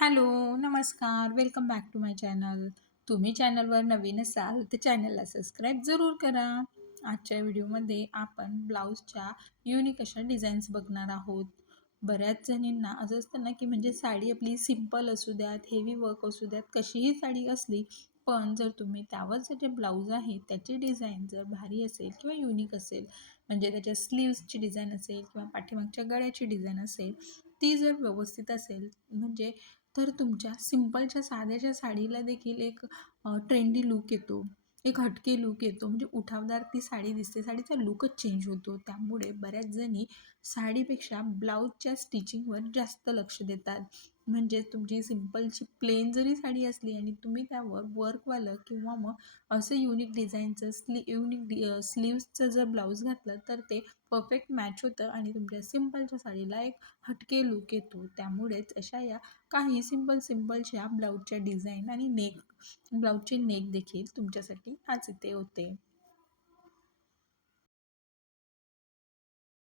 Hello, नमस्कार. Welcome back to my channel. तुम्ही चॅनलवर नवीन असाल तर चॅनलला सबस्क्राईब जरूर करा. आजच्या व्हिडिओमध्ये आपण ब्लाऊजच्या युनिक अशा डिझाईन्स बघणार आहोत. बऱ्याच जणींना असं असतं ना, की म्हणजे साडी आपली सिंपल असू द्यात, हेवी वर्क असू द्यात, कशीही साडी असली, पण जर तुम्ही त्यावरचं जे ब्लाऊज आहे त्याची डिझाईन जर भारी असेल किंवा युनिक असेल, म्हणजे त्याच्या स्लीव्सची डिझाईन असेल किंवा पाठीमागच्या गळ्याची डिझाईन असेल, ती जर व्यवस्थित असेल म्हणजे तर तुमच्या सिम्पलच्या साध्याच्या साडीला देखील एक ट्रेंडी लूक येतो. एक हटके लूक येतो. म्हणजे उठावदार ती साडी दिसते. साडीचा लूकच चेंज होतो. त्यामुळे बऱ्याच जणी साडीपेक्षा ब्लाऊजच्या स्टिचिंगवर जास्त लक्ष देतात. म्हणजेच तुमची सिम्पलची प्लेन जरी साडी असली आणि तुम्ही त्यावर वर्कवालं किंवा मग असं युनिक डिझाईनचं स्ली युनिक डि स्लीव्सचं जर ब्लाऊज घातलं तर ते परफेक्ट मॅच होतं आणि तुमच्या सिम्पलच्या साडीला एक हटके लूक येतो. त्यामुळेच अशा या काही सिंपल सिम्पलच्या ब्लाऊजच्या डिझाईन आणि नेक ब्लाऊजचे नेक देखील तुमच्यासाठी आज इथे होते.